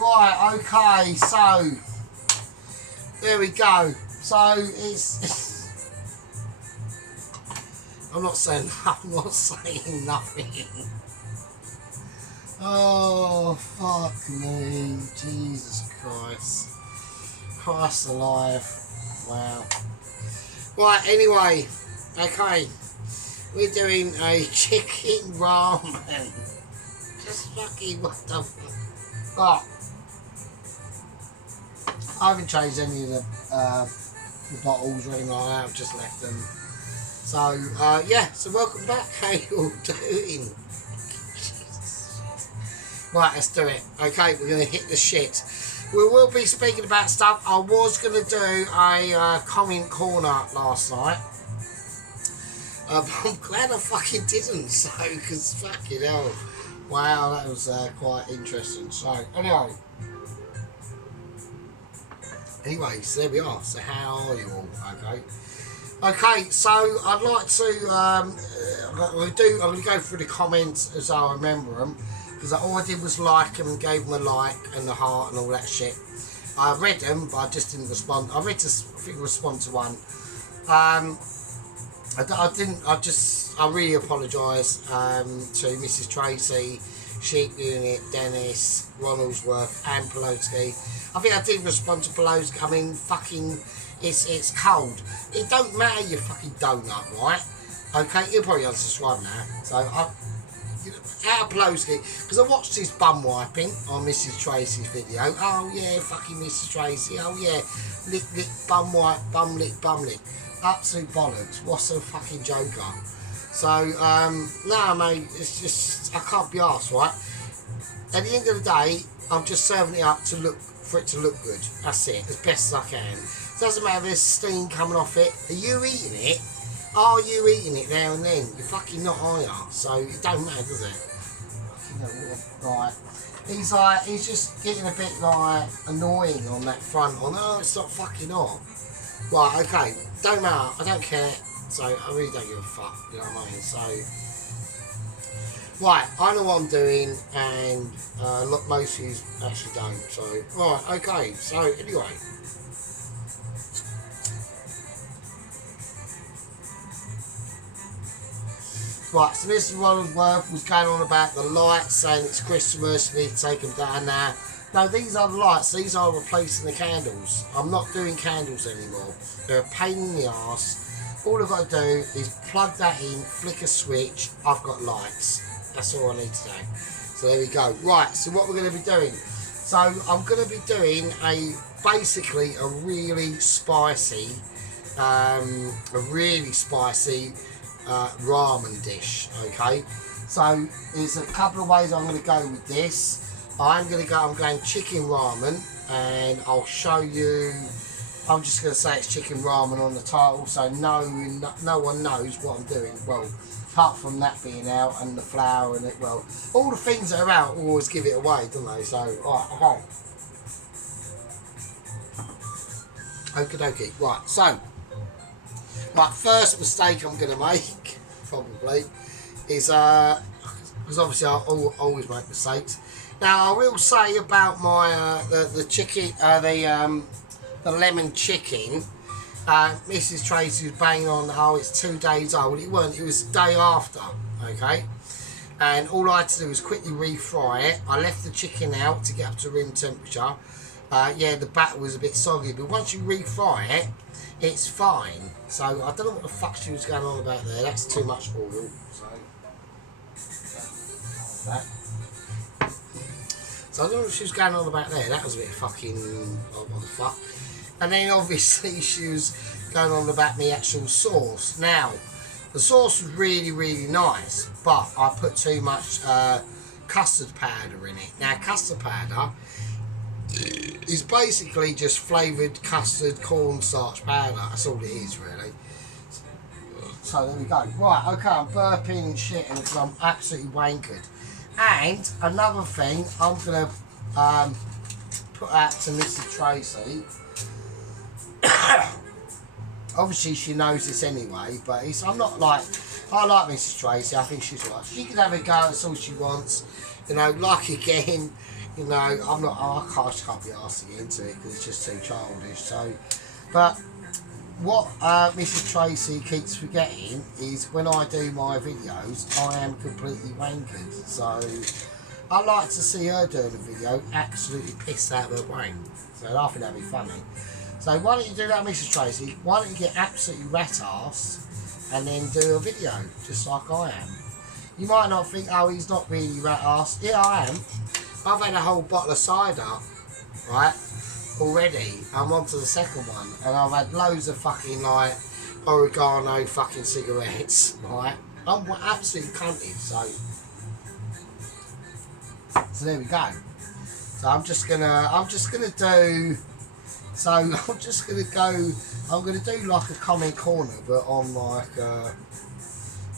Right, okay, so there we go. So it's I'm not saying nothing. Oh fuck me, Jesus Christ. Christ alive. Wow. Right, anyway, okay. We're doing a chicken ramen. Just fucking what the fuck. Oh. I haven't changed any of the bottles or anything like that, I've just left them. So, yeah, so welcome back. How you all doing? Jesus. Right, let's do it. Okay, we're going to hit the shit. We will be speaking about stuff. I was going to do a comment corner last night. But I'm glad I fucking didn't, so, because fucking hell. Wow, that was quite interesting. So, anyway, so there we are. So how are you all? Okay, so I'd like to I'm going to go through the comments as I remember them, because all I did was like them and gave them a like and the heart and all that shit. I read them, but I just didn't respond. I respond to one. I really apologise to Mrs. Tracy, Sheep Unit, Dennis, Ronaldsworth and Pelosi. I think I did respond to Pelosi. I mean, fucking, it's cold. It don't matter your fucking donut, right? Okay, you'll probably unsubscribe now. So, out of Pelosi, because I watched his bum wiping on Mrs. Tracy's video. Oh yeah, fucking Mrs. Tracy. Oh yeah, lick, bum wipe, bum lick, bum lick. Absolute bollocks. What's a fucking joker? So, no, mate, it's just, I can't be arsed, right? At the end of the day, I'm just serving it up for it to look good. That's it, as best as I can. It doesn't matter if there's steam coming off it. Are you eating it? Are you eating it there and then? You're fucking not, are you? So, it don't matter, does it? Right. He's just getting a bit, like, annoying on that front. Oh, it's not fucking on. Right, okay. Don't matter. I don't care. So, I really don't give a fuck. You know what I mean? So, right. I know what I'm doing, and look, most of you actually don't. So, right, okay. So, anyway. Right, so Mr. Ronaldsworth was going on about the lights, saying it's Christmas, you need to take them down now. No, these are the lights, these are replacing the candles. I'm not doing candles anymore. They're a pain in the arse. All I've got to do is plug that in, flick a switch, I've got lights. That's all I need to do. So there we go. Right, so what we're going to be doing. So I'm going to be doing basically a really spicy ramen dish, okay? So there's a couple of ways I'm going to go with this. I'm going chicken ramen, and I'll show you. I'm just going to say it's chicken ramen on the title, so no one knows what I'm doing. Well, apart from that being out and the flour and it, well, all the things that are out always give it away, don't they? So, right, okay. Okie dokie. Right, so, first mistake I'm going to make, probably, is, because obviously I always make mistakes. Now, I will say about my, the chicken, the lemon chicken, Mrs. Tracy was banging on, oh, it's 2 days old. It weren't, it was the day after, okay? And all I had to do was quickly refry it. I left the chicken out to get up to room temperature. Yeah, the batter was a bit soggy, but once you refry it, it's fine. So, I don't know what the fuck she was going on about there. That's too much oil. So, I don't know what she was going on about there. That was a bit fucking, what the fuck. And then obviously she was going on about the actual sauce. Now, the sauce was really, really nice, but I put too much custard powder in it. Now, custard powder is basically just flavoured custard cornstarch powder. That's all it is, really. So there we go. Right, okay, I'm burping and shit because I'm absolutely wankered. And another thing, I'm going to put out to Mrs. Tracy. Obviously, she knows this anyway, but I'm not like... I like Mrs. Tracy. I think she's right. She can have a go. That's all she wants. You know, like again, you know, I can't be asked to get into it because it's just too childish. So, but what Mrs. Tracy keeps forgetting is when I do my videos, I am completely wankered. So, I like to see her doing a video absolutely pissed out of her brain. So, I think that'd be funny. So, why don't you do that, Mrs. Tracy? Why don't you get absolutely rat-arsed and then do a video, just like I am? You might not think, oh, he's not really rat-arsed. Yeah, I am. I've had a whole bottle of cider, right, already. I'm on to the second one. And I've had loads of fucking, like, oregano fucking cigarettes, right? I'm absolutely cunted, so there we go. So I'm just gonna do like a comment corner, but on like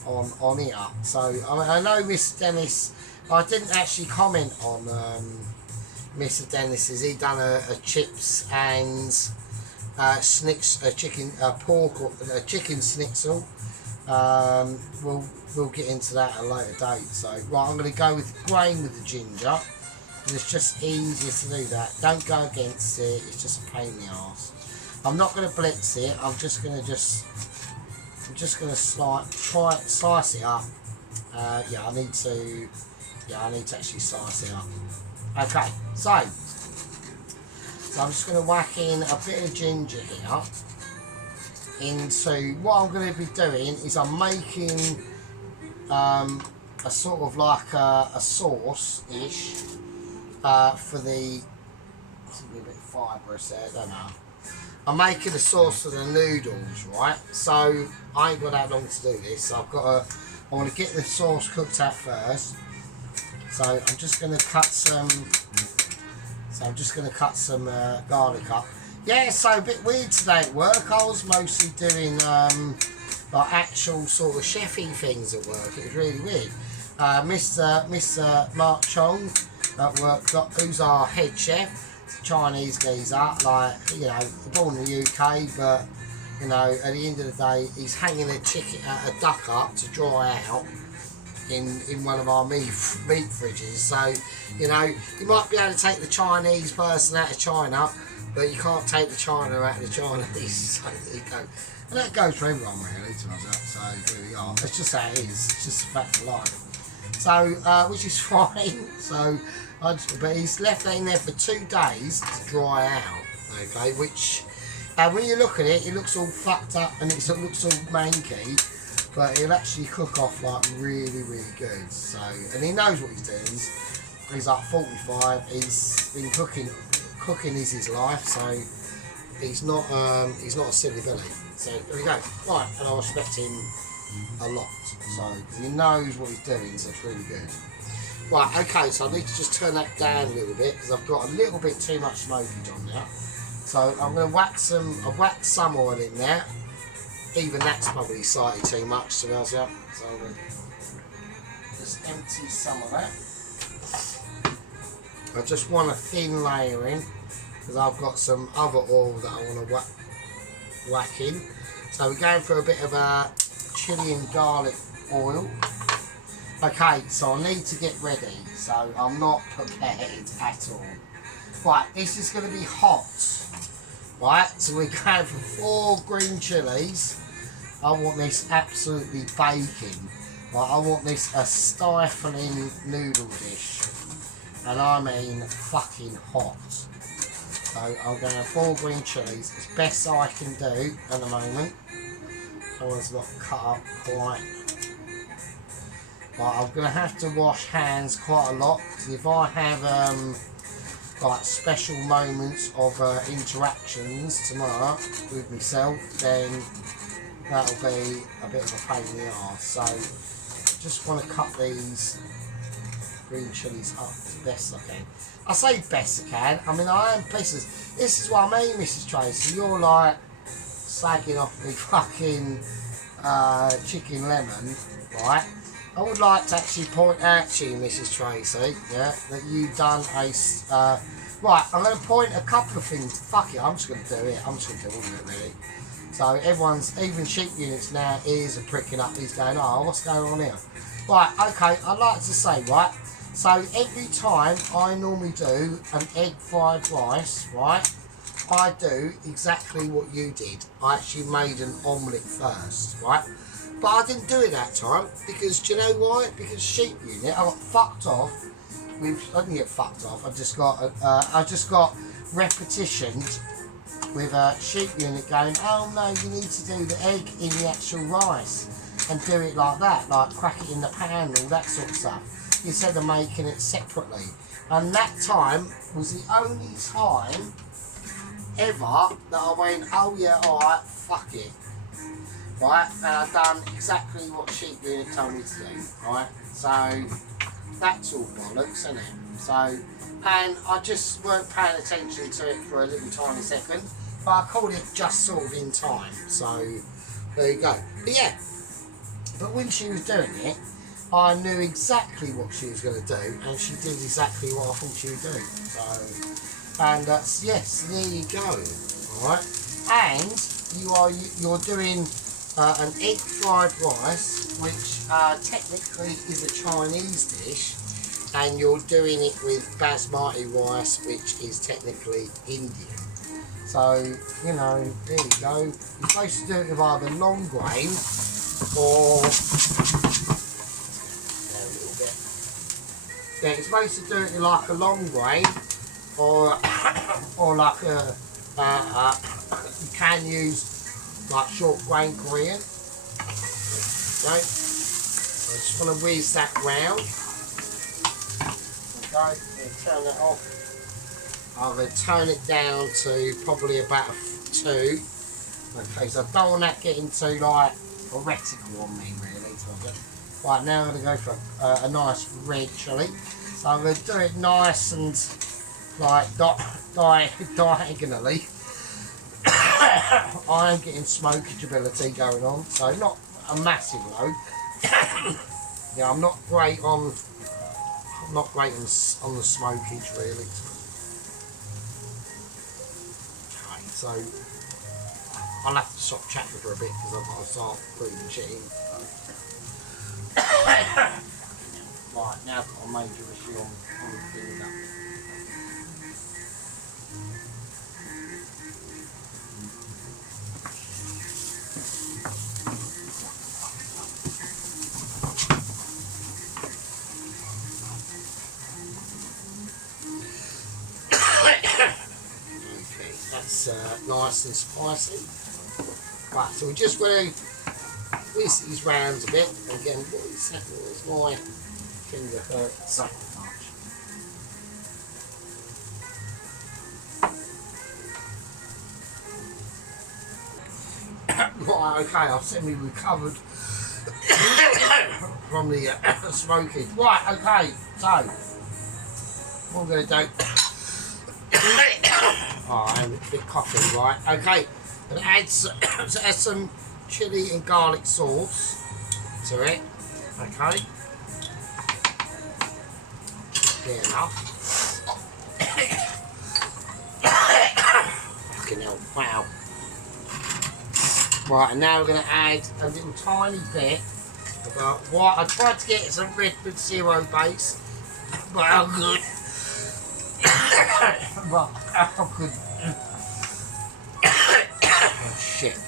on here. So I know Miss Dennis. I didn't actually comment on Mr. Dennis's. He done a chips and chicken schnitzel. We'll get into that at a later date. So right, I'm going to go with grain with the ginger. And it's just easier to do that. Don't go against it. It's just a pain in the arse. I'm not going to blitz it. I'm just going to slice it up. Yeah, I need to actually slice it up. Okay, so I'm just going to whack in a bit of ginger here. Into what I'm going to be doing is I'm making a sort of like a sauce-ish for the... It's a bit fibrous there, I don't know. I'm making a sauce for the noodles, right? So I ain't got that long to do this. So I want to get the sauce cooked up first. So I'm just going to cut some. Garlic up. Yeah, so a bit weird today at work. I was mostly doing like actual sort of chefy things at work. It was really weird. Mr. Mark Chong at work, who's our head chef. Chinese geezer, like, you know, born in the UK, but, you know, at the end of the day, he's hanging a duck up to dry out in one of our meat fridges. So, you know, you might be able to take the Chinese person out of China, but you can't take the China out of the Chinese. So there you go. And that goes for everyone, really, to us. So there we are. It's just how it is. It's just a fact of life. So, which is fine. So, but he's left that in there for 2 days to dry out, okay, which when you look at it, it looks all fucked up and it looks all manky, but it'll actually cook off like really, really good. So, and he knows what he's doing. He's like 45, he's been cooking is his life, so he's not a silly billy. So there we go. Right, and I respect him a lot, so because he knows what he's doing, so it's really good. Right, okay, so I need to just turn that down a little bit because I've got a little bit too much smokage on there. So I'm going to whack some oil in there. Even that's probably slightly too much, to be honest with you. So I'm going to just empty some of that. I just want a thin layer in because I've got some other oil that I want to whack in. So we're going for a bit of a chilli and garlic oil. Okay, so I need to get ready, so I'm not prepared at all. Right, this is going to be hot. Right, so we're going for 4 green chilies. I want this absolutely baking. Right, I want this a stifling noodle dish. And I mean fucking hot. So I'm going to 4 green chilies, as best I can do at the moment. That one's not cut up quite. Right, I'm going to have to wash hands quite a lot, because if I have like special moments of interactions tomorrow with myself, then that'll be a bit of a pain in the arse. So just want to cut these green chilies up as best I can. I say best I can. I mean, I am pissed. This is what I mean, Mrs. Tracy. You're like slagging off me fucking chicken lemon, right? I would like to actually point out to you, Mrs. Tracy, yeah, that you've done a... right, I'm going to point a couple of things. Fuck it, I'm just going to do it. I'm just going to do all of it, really. So everyone's, even sheep units now, ears are pricking up. He's going, oh, what's going on here? Right, okay, I'd like to say, right, so every time I normally do an egg fried rice, right, I do exactly what you did. I actually made an omelette first, right? But I didn't do it that time because, do you know why? Because sheep unit, I got fucked off with, I didn't get fucked off, I just got repetitioned with a sheep unit going, oh no, you need to do the egg in the actual rice and do it like that, like crack it in the pan, all that sort of stuff, instead of making it separately. And that time was the only time ever that I went, oh yeah, alright, fuck it. Right, and I've done exactly what sheep unit told me to do, right? So, that's all bollocks, isn't it? So, and I just weren't paying attention to it for a little tiny second, but I called it just sort of in time, so there you go. But yeah, but when she was doing it, I knew exactly what she was going to do, and she did exactly what I thought she would do. So, and that's, yes, there you go, alright? And you're doing an egg fried rice, which technically is a Chinese dish, and you're doing it with basmati rice, which is technically Indian. So, you know, there you go. You're supposed to do it with either long grain or... a little bit. Yeah, you're supposed to do it with like a long grain or like a... you can use like short grain Korean. Okay, I just want to whiz that round. Okay, turn it off. I'm going to turn it down to probably about a 2. Okay, so I don't want that getting too like heretical on me really. So right, now I'm going to go for a nice red chilli. So I'm going to do it nice and like diagonally. I am getting smokageability going on, so not a massive load. Yeah, I'm not great on the smokage really. Okay, so I'll have to stop chatting for a bit because I've got to start putting shit in. Right, now I've got a major issue on filling up. Nice and spicy. Right, so we just want to whisk these rounds a bit. Again, what is that? My finger hurts so much. Right, okay, I've semi-recovered from the smoking. Right, okay, so what I'm going to do. Oh, I'm a bit coffee, right? Okay, I'm going to add some chilli and garlic sauce to it. Okay. Fair enough. Fucking hell, wow. Right, and now we're going to add a little tiny bit of what I tried to get some red with zero base, but how good. Well, how good. Oh shit.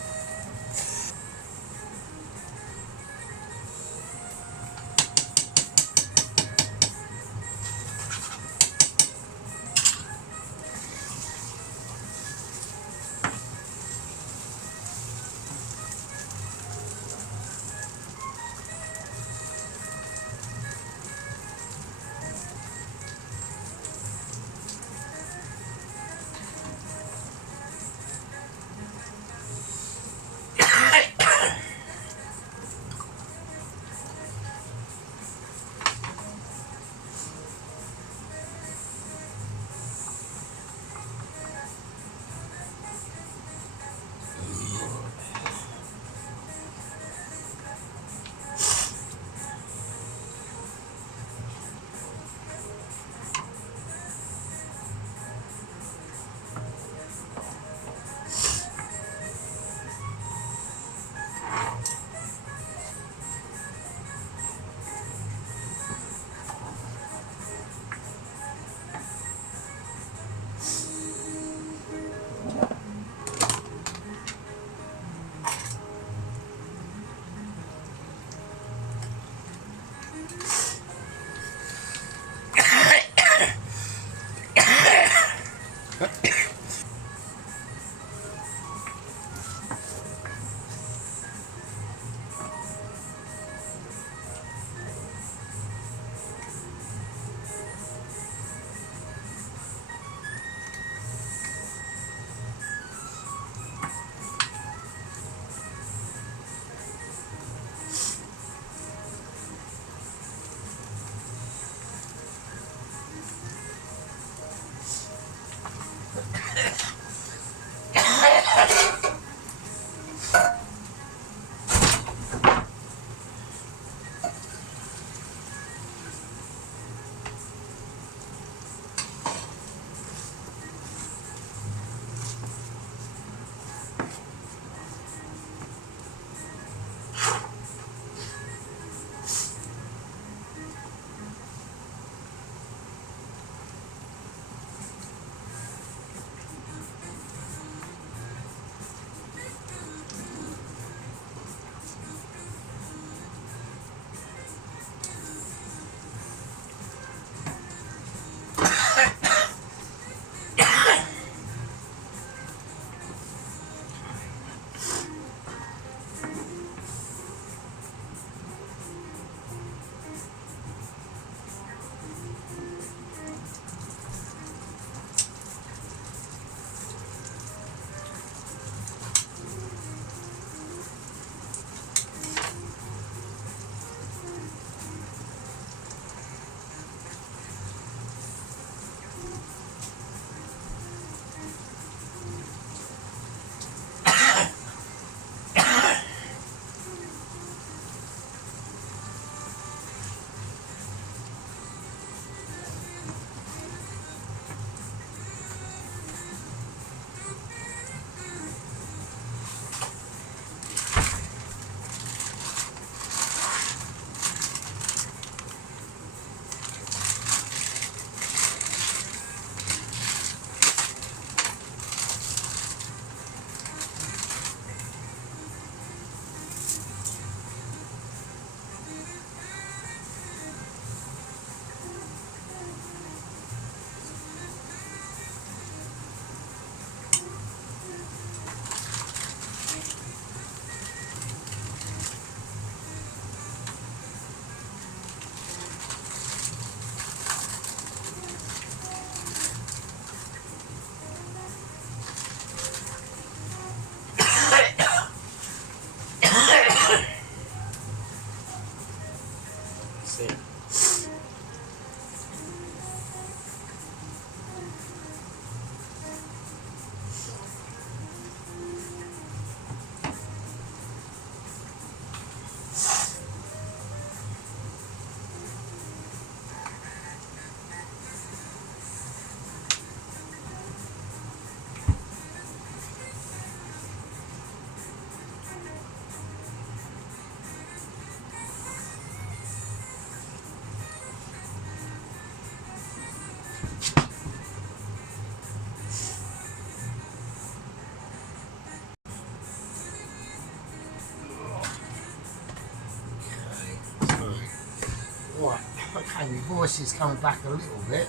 my voice is coming back a little bit.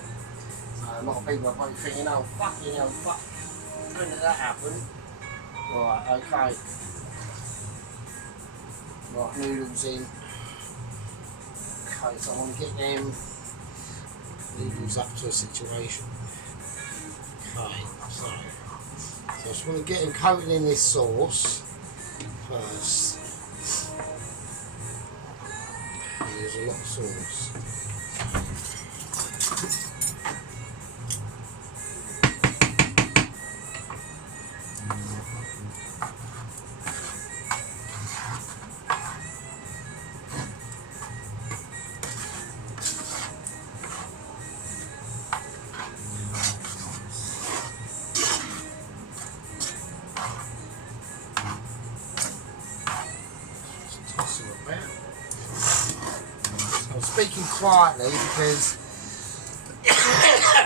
So a lot of people are probably thinking, oh fucking hell, fuck, when did that happen? Right, okay. Right, noodles in. Okay, so I want to get them noodles up to a situation. Okay, so I just want to get them coated in this sauce first. There's a lot of sauce. I'm speaking quietly because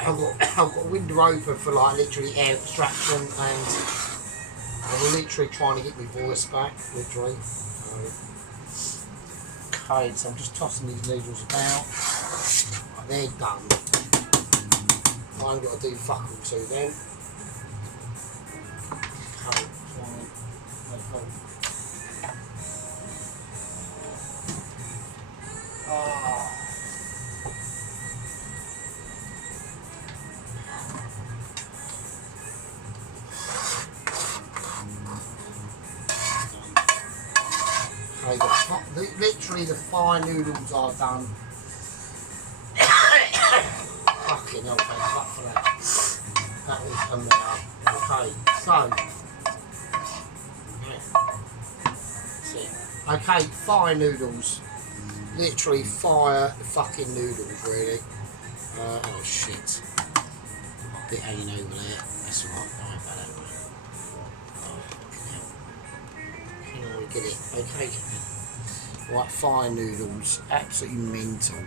I've got a window open for like literally air extraction, and I'm literally trying to get my voice back, literally. Okay, so I'm just tossing these noodles about. Right, they're done. I ain't got to do fuck all to them. Okay, fine. Okay. Oh. Okay, literally the fire noodles are done. Fucking hell, thank fuck for that. That is done now. Okay, so. That's it. Okay, fire noodles. Literally fire fucking noodles, really. Oh shit. A bit hanging over there. That's alright, don't worry about that. Oh, fucking hell. Get it. Okay. Right, fire noodles. Absolutely mental.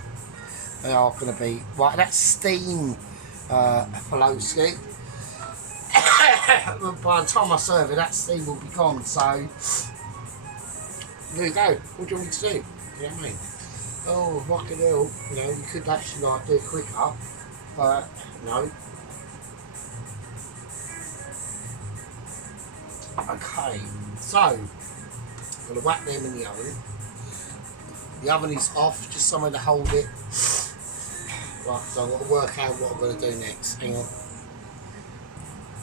They are going to be. Right, that's steam Poloski. By the time I serve it, that steam will be gone. So, there you go. What do you want me to do? You know what I mean? Oh, fucking hell. You know, you could actually like do it quicker, but no. Okay, so I'm going to whack them in the oven. The oven is off, just somewhere to hold it. Right, so I've got to work out what I'm going to do next. Hang on.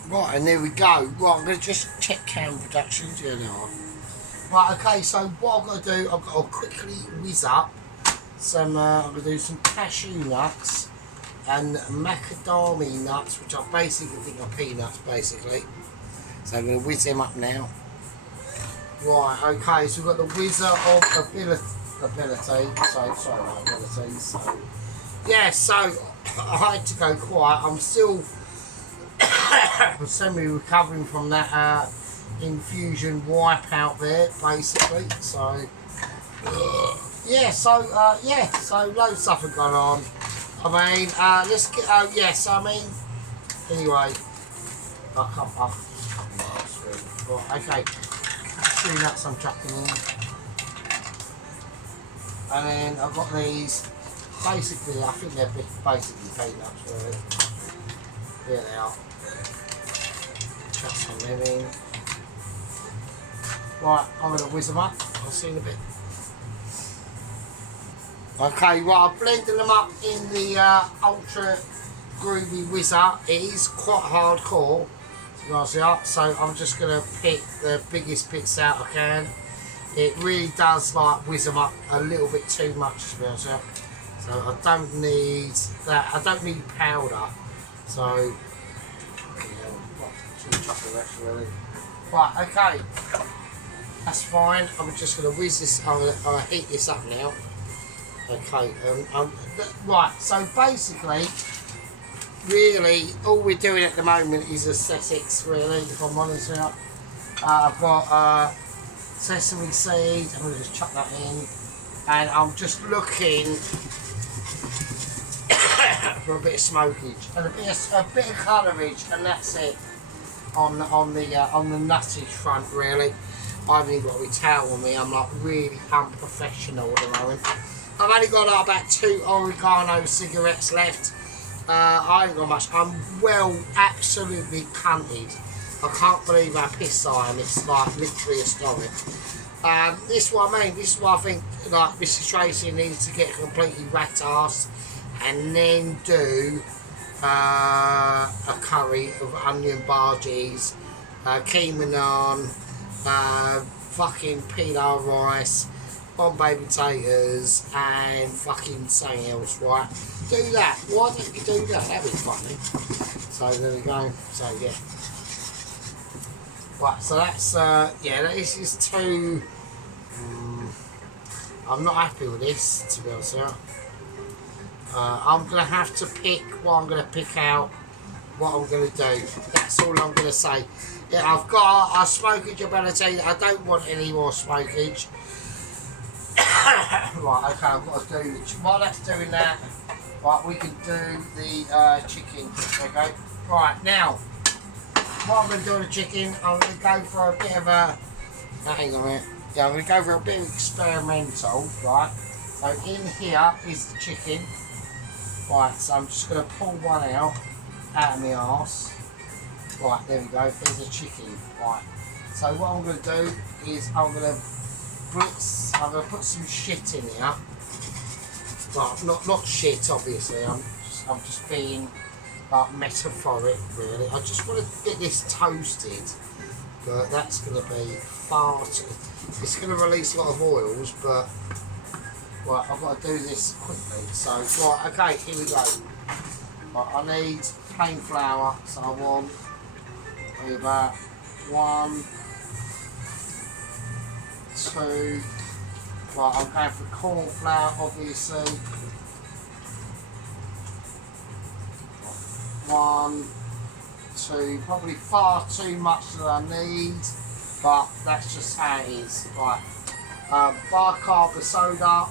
Right, and there we go. Right, I'm going to just check camera productions. Yeah, now. Right, okay, so what I've got to do, I've got to quickly whiz up some, I'm going to do some cashew nuts and macadamia nuts, which I basically think are peanuts, basically. So I'm going to whiz them up now. Right, okay, so we've got the whizzer of ability. So, sorry about abilities. So, yeah, so I had to go quiet. I'm still semi-recovering from that infusion wipeout there, basically. So, yeah, so loads of stuff has gone on. I mean, let's get, yes, I mean, anyway, I can't, right, okay, cashew nuts I'm chucking in. And then I've got these, basically, I think they're basically peanuts, really. There they are. Chuck some of them in. Right, I'm going to whiz them up. I'll see you in a bit. Okay, right, I've blended them up in the ultra groovy whizzer. It is quite hardcore, to be honest with you. So I'm just going to pick the biggest bits out I can. It really does like whiz them up a little bit too much, to be honest with you. So I don't need that. I don't need powder. So, chuck the rest really. Right, okay. That's fine. I'm just going to whiz this. I'm going to heat this up now. Okay, right, so basically, really, all we're doing at the moment is aesthetics, really, if I'm honest with you. I've got sesame seeds, I'm going to just chuck that in, and I'm just looking for a bit of smokage, and a bit of colourage, and that's it, on the nutty front, really. I haven't even got a towel on me, I'm like really unprofessional at the moment. I've only got about 2 oregano cigarettes left. I ain't got much. I'm absolutely cunted. I can't believe how pissed I am. It's like literally historic. This is what I mean. This is what I think like Mrs. Tracy needs to get completely rat ass and then do a curry of onion bhajis, keema naan, fucking pilau rice, Bombay potatoes, and fucking something else, right? Do that. Why don't you do that? That'd be funny. So there we go. So yeah. Right, so that's yeah. This is too. I'm not happy with this, to be honest with you. I'm gonna have to pick what I'm gonna pick out. What I'm gonna do. That's all I'm gonna say. Yeah, I've got a smokage ability. I don't want any more smokage. Right, okay, I've got to do. While that's doing that, right, we can do the chicken. Okay. Right now, what I'm going to do with the chicken, I'm going to go for a bit of a. Hang on a minute. Yeah, I'm going to go for a bit of experimental, right? So in here is the chicken. Right, so I'm just going to pull one out of my arse. Right, there we go. There's the chicken. Right. So what I'm going to do is I'm going to put some shit in here. Well, not shit, obviously. I'm just being like metaphoric, really. I just want to get this toasted, but that's going to be far too. It's going to release a lot of oils, but right, I've got to do this quickly. So right, okay, here we go. Right, I need plain flour, so I want about 1, 2. Right, I'm going for corn flour, obviously. 1, 2, probably far too much than I need, but that's just how it is. Right, bicarb soda.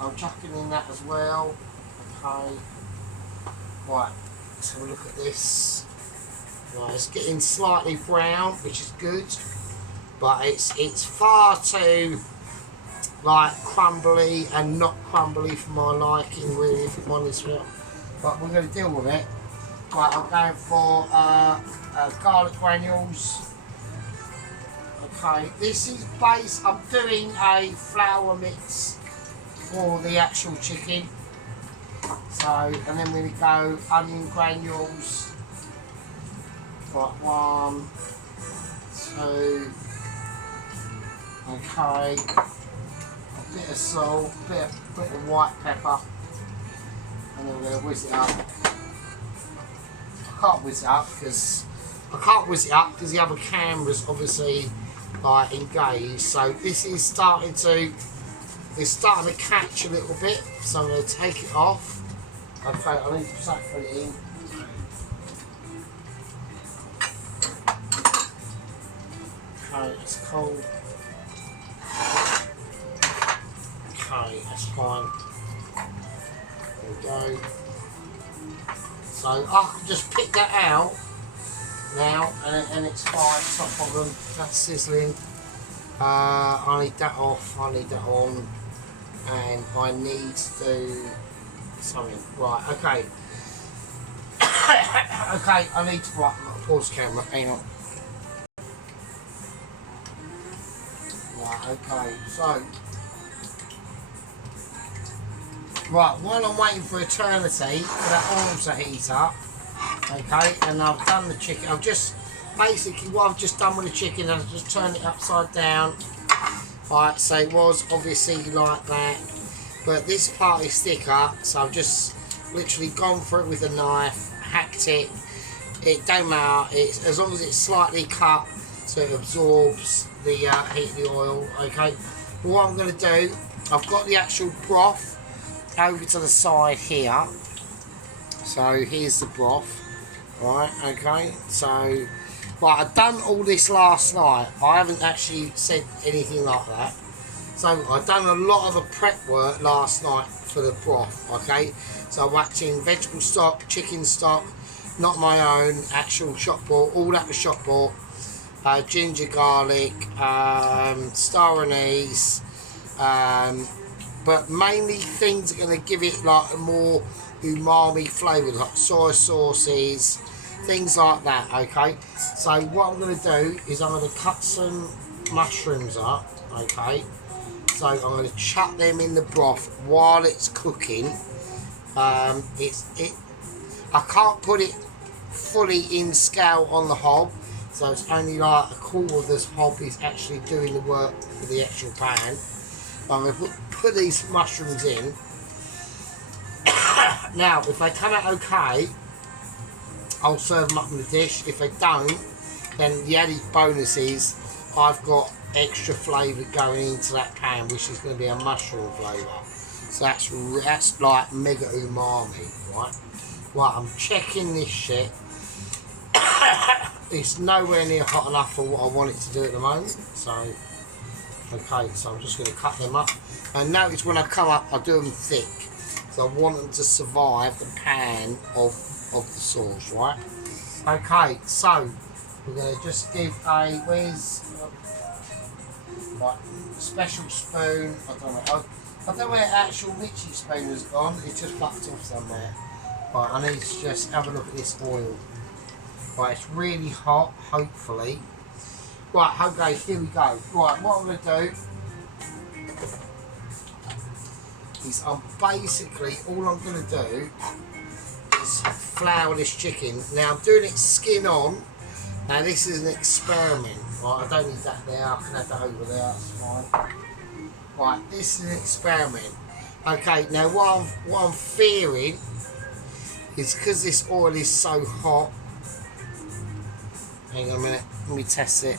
I'm chucking in that as well. Okay. Right, let's have a look at this. Right, it's getting slightly brown, which is good. But it's far too like crumbly and not crumbly for my liking, really, if I'm honest with you. But we're going to deal with it. Right, I'm going for garlic granules. Okay, this is base. I'm doing a flour mix for the actual chicken. So, and then we're going to go onion granules. Right, 1, 2. Okay, a bit of salt, a bit of white pepper, and then we're going to whiz it up. I can't whiz it up because the other camera's obviously like engaged. So this is starting to catch a little bit. So I'm going to take it off. Okay, I need to put it in. Okay, it's cold. Okay, that's fine. There we go. So I can just pick that out now, and it's fine. It's not a problem. That's sizzling. I need that off. I need that on, and I need to do something. Right. Okay. Okay. I need to pause the camera. Hang on. Right. Okay. So. Right, while I'm waiting for eternity for that oil to heat up, okay, and I've done the chicken, I've just, basically what I've just done with the chicken, I've just turned it upside down, right, so it was obviously like that, but this part is thicker, so I've just literally gone for it with a knife, hacked it, it don't matter, it's, as long as it's slightly cut so it absorbs the heat of the oil, okay. But what I'm going to do, I've got the actual broth over to the side here, so here's the broth, right, okay, so right, I've done all this last night, I haven't actually said anything like that, so I've done a lot of the prep work last night for the broth, okay, so I whacked in vegetable stock, chicken stock, not my own, actual shop bought, all that was shop bought, ginger, garlic, star anise, but mainly things are going to give it like a more umami flavour, like soy sauces, things like that. Okay, so what I'm going to do is I'm going to cut some mushrooms up. Okay, so I'm going to chuck them in the broth while it's cooking. I can't put it fully in scale on the hob, so it's only like a quarter of this hob is actually doing the work for the actual pan. I'm going to put these mushrooms in. Now, if they come out okay, I'll serve them up in the dish. If they don't, then the added bonus is I've got extra flavour going into that pan, which is going to be a mushroom flavour. So that's like mega umami, right? Right, I'm checking this shit. It's nowhere near hot enough for what I want it to do at the moment. So, okay, so I'm just going to cut them up. And notice when I come up, I do them thick. So I want them to survive the pan of the sauce, right? Okay, so we're going to just give a, right, special spoon. I don't know where the actual Mitchy spoon has gone. It's just fucked off somewhere. Right, I need to just have a look at this oil. Right, it's really hot, hopefully. Right, okay, here we go. Right, what I'm going to do is all I'm going to do is flour this chicken. Now I'm doing it skin on. Now this is an experiment. Right, I don't need that there, I can have that over there, that's fine. Right, this is an experiment. Okay, now what I'm fearing is because this oil is so hot. Hang on a minute, let me test it.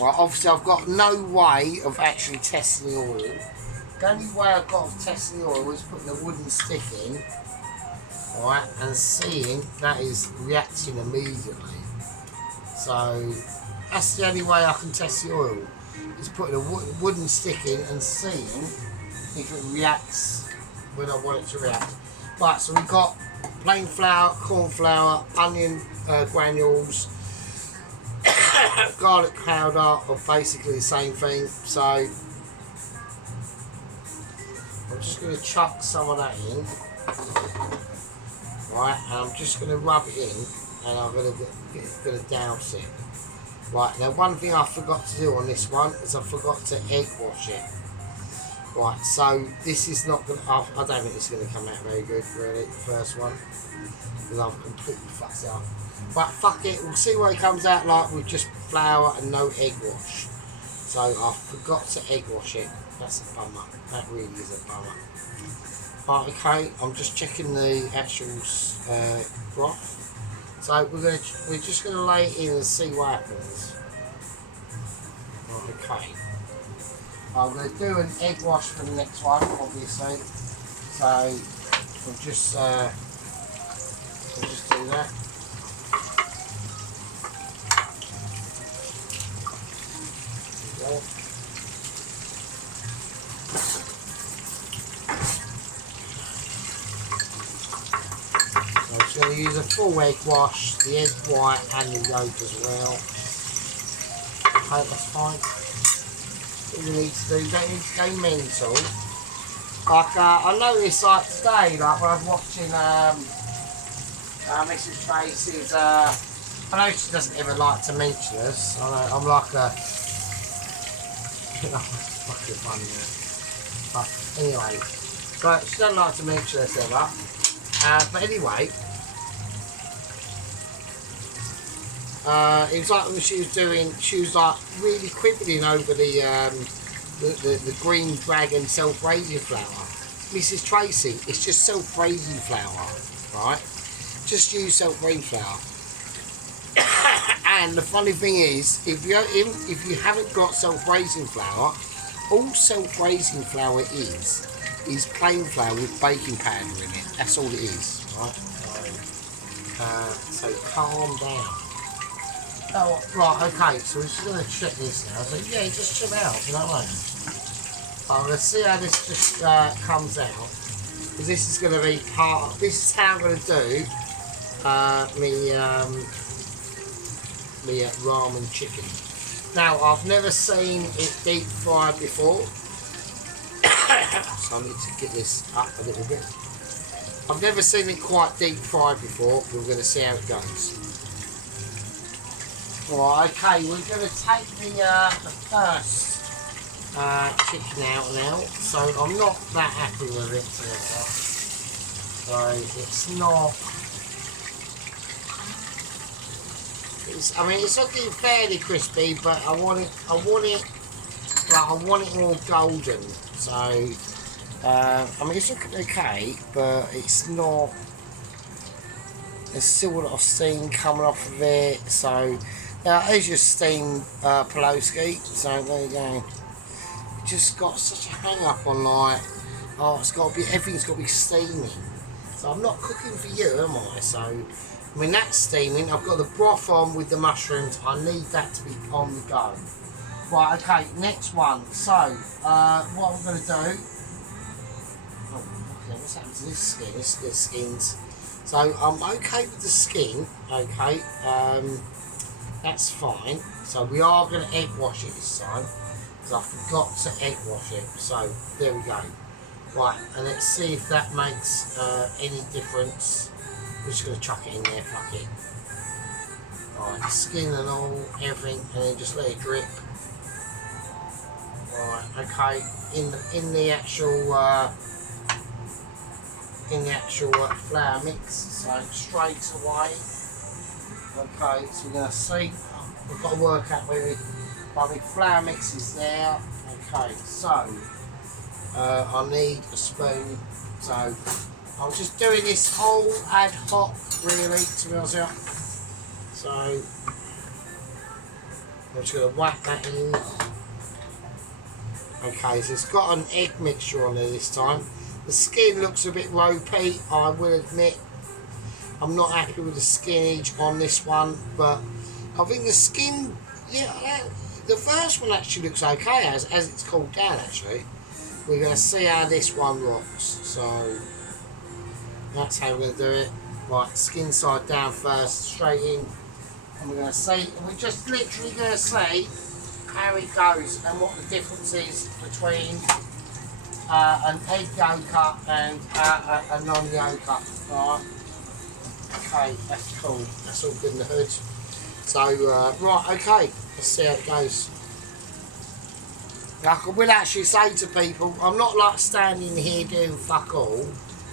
Right, obviously I've got no way of actually testing the oil. The only way I've got of testing the oil is putting a wooden stick in, right, and seeing that is reacting immediately. So that's the only way I can test the oil, is putting a wooden stick in and seeing if it reacts when I want it to react. Right, so we've got plain flour, corn flour, onion granules, garlic powder are basically the same thing. So I'm just going to chuck some of that in, right, and I'm just going to rub it in, and I'm going to douse it. Right, now one thing I forgot to do on this one is I forgot to egg wash it. Right, so this is not going to, I don't think it's going to come out very good, really, the first one, because I've completely fucked it up. But fuck it, we'll see what it comes out like with just flour and no egg wash. So I forgot to egg wash it. That's a bummer. That really is a bummer. Right, okay, I'm just checking the actual broth. So we're just gonna lay it in and see what happens. Right, okay. I'm gonna do an egg wash for the next one, obviously. So I'll just do that. I'm just going to use a full egg wash, the egg white and the yolk as well. Okay, that's fine. What you need to do, you don't need to go mental. Like, I noticed like today, like when I was watching Mrs. Tracy's, I know she doesn't ever like to mention us. I'm like a fucking funny. But anyway, but she doesn't like to mention us ever. But anyway, it was like when she was like really quibbling over the green dragon self-raising flour. Mrs. Tracy, it's just self-raising flour, right? Just use self-raising flour. And the funny thing is, if you haven't got self-raising flour, all self-raising flour is plain flour with baking powder in it. That's all it is, right? So calm down. Oh, right, okay, so we're just going to check this now. So yeah, just chill out, you know what I mean? So let's see how this just comes out. Because this is going to be this is how I'm going to do the ramen chicken. Now, I've never seen it deep fried before. so I need to get this up a little bit. I've never seen it quite deep fried before, but we're going to see how it goes. Right, okay, we're going to take the first chicken out now, so I'm not that happy with it. So it's not. I mean, it's looking fairly crispy, but I want it more golden. So, I mean, it's looking okay, but it's not. There's still a lot of steam coming off of it. So, there's your steamed Poloski. So there you go. It just got such a hang up on like, oh, it's got to be, everything's got to be steaming. So I'm not cooking for you, am I? So, I mean, that's steaming. I've got the broth on with the mushrooms. I need that to be on the go. Right, okay, next one. So, what I'm going to do... Oh, okay, what's happened to this skin? This skin's... So, I'm okay with the skin, okay. That's fine. So, we are going to egg wash it this time. Because I forgot to egg wash it. So, there we go. Right, and let's see if that makes any difference. We're just going to chuck it in there, fuck it. Right, skin and all, everything, and then just let it drip. Right, okay, in the actual flour mix, so straight away. Okay, so we're going to see, we've got to work out where my flour mix is there. Okay, so I need a spoon, so I'm just doing this whole ad hoc, really, to be honest with you. So I'm just going to whack that in. Okay, so it's got an egg mixture on there this time. The skin looks a bit ropey, I will admit. I'm not happy with the skinage on this one, but I think the skin, yeah, the first one actually looks okay as it's cooled down actually. We're going to see how this one rocks. So that's how we're going to do it. Right, skin side down first, straight in. And we're going to see, we're just literally going to see how it goes and what the difference is between an egg yolk and a non-yolk. Right. Okay, that's cool. That's all good in the hood. So, right, okay, let's see how it goes. Like I will actually say to people, I'm not like standing here doing fuck all.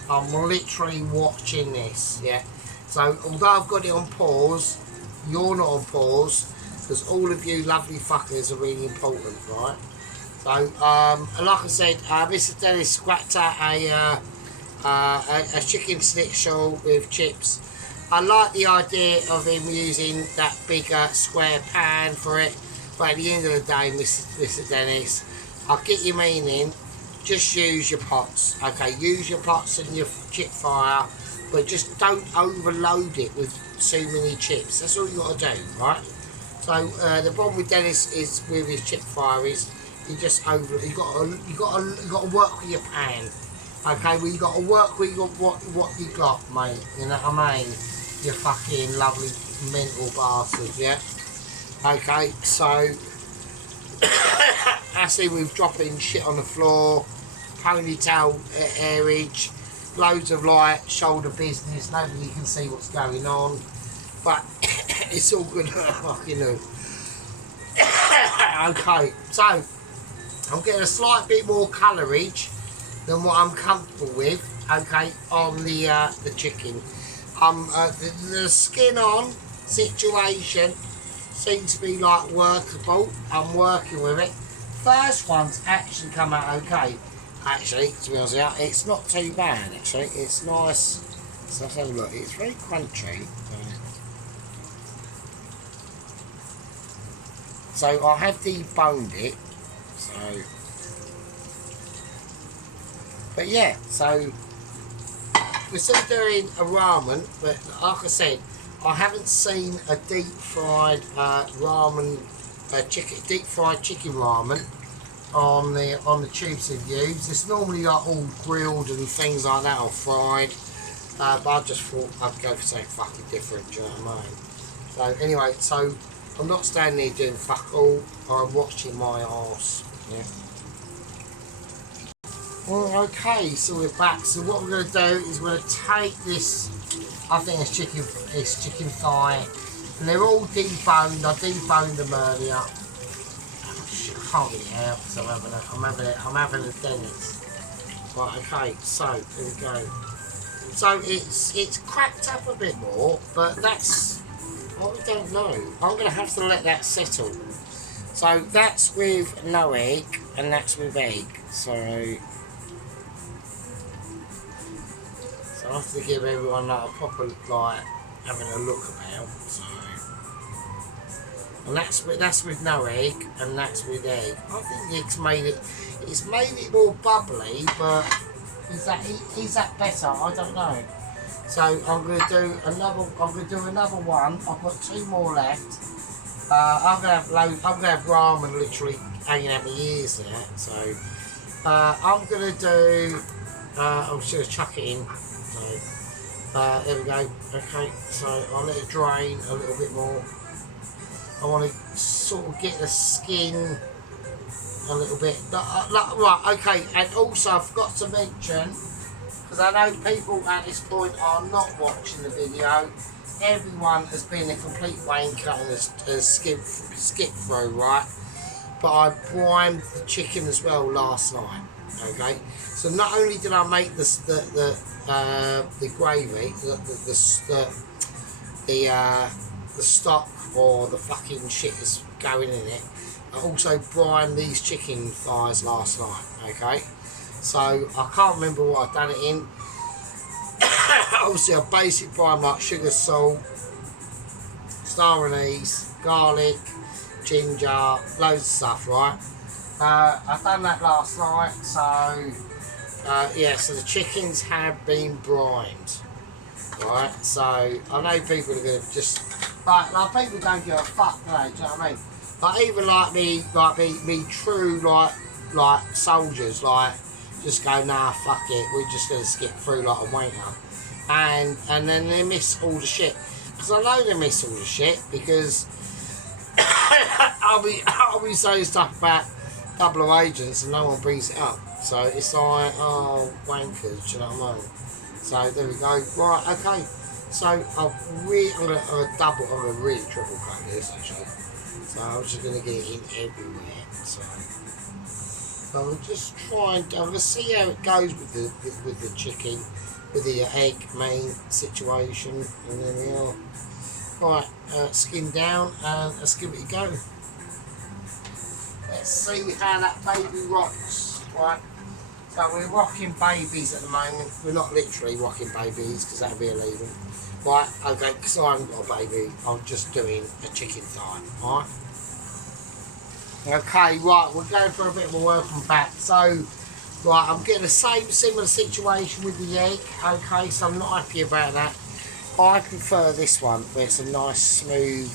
I'm literally watching this, yeah. So, although I've got it on pause, you're not on pause, because all of you lovely fuckers are really important, right? So, like I said, Mr. Dennis scrapped out a chicken schnitzel with chips. I like the idea of him using that bigger square pan for it, but at the end of the day, Mr. Dennis, I get your meaning. Just use your pots, okay? Use your pots and your chip fryer, but just don't overload it with too many chips. That's all you got to do, right? So the problem with Dennis is with his chip fryer is you got to work with your pan, okay? Well, you got to work with what you got, mate. You know what I mean? You fucking lovely mental bastard, yeah. Okay, so I see we're dropping shit on the floor, ponytail airage, loads of light, shoulder business. Nobody can see what's going on, but it's all good. Fucking know. Okay, so I'm getting a slight bit more colourage than what I'm comfortable with. Okay, on the chicken. The skin on situation seems to be like workable. I'm working with it. First one's actually come out okay. Actually, to be honest with you, it's not too bad. Actually, it's nice. So let's have a look. It's very crunchy. So I have deboned it. So, but yeah. So we're still doing a ramen, but like I said, I haven't seen a deep fried ramen, deep fried chicken ramen on the tubes of used. It's normally like all grilled and things like that, or fried. But I just thought I'd go for something fucking different. Do you know what I mean? So anyway, so I'm not standing here doing fuck all. I'm watching my arse. Yeah. Well, okay, so we're back. So what we're going to do is we're going to take this, I think it's chicken thigh, and they're all deboned. I deboned them earlier. Oh, shit, I can't get it out because I'm having a dentist. Right, okay, so here we go. So it's cracked up a bit more, but that's, I don't know. I'm going to have to let that settle. So that's with no egg, and that's with egg. So I have to give everyone like a proper like having a look about. So, and that's with no egg, and that's with egg. I think it's made it more bubbly, but is that better? I don't know. So I'm going to do another one. I've got 2 more left. I'm gonna have ramen literally hanging out my ears now. So I'm gonna do. I'm just gonna chuck it in. So there we go. Okay, so I'll let it drain a little bit more. I want to sort of get the skin a little bit. Right, okay, and also I forgot to mention, because I know people at this point are not watching the video, everyone has been a complete wanker and has skipped through, right? But I primed the chicken as well last night, okay? So not only did I make the gravy, the stock or the fucking shit is going in it, I also brined these chicken thighs last night, okay? So I can't remember what I've done it in. Obviously a basic brine like sugar, salt, star anise, garlic, ginger, loads of stuff, right? I've done that last night, so yeah, so the chickens have been brined, right? So I know people are going to just, like people don't give a fuck, do you know what I mean? Like even me true like soldiers, like just go, nah, fuck it, we're just going to skip through like a wanker. And then they miss all the shit. Because I know they miss all the shit, because I'll be saying stuff about double agents and no one brings it up. So it's like, oh, wankers, do you know what I mean? So there we go. Right, okay. So I'm gonna really triple coat this actually. So I'm just gonna get it in everywhere. So I'm just trying. I'm gonna see how it goes with the chicken, with the egg main situation, and then we are. Right, skin down, and let's give it a go. Let's see how that baby rocks. Right, so we're rocking babies at the moment. We're not literally rocking babies because that would be illegal. Right, okay, because I haven't got a baby, I'm just doing a chicken thigh. Right. Okay, right, we're going for a bit more welcome back. So, right, I'm getting the similar situation with the egg. Okay, so I'm not happy about that. I prefer this one where it's a nice, smooth,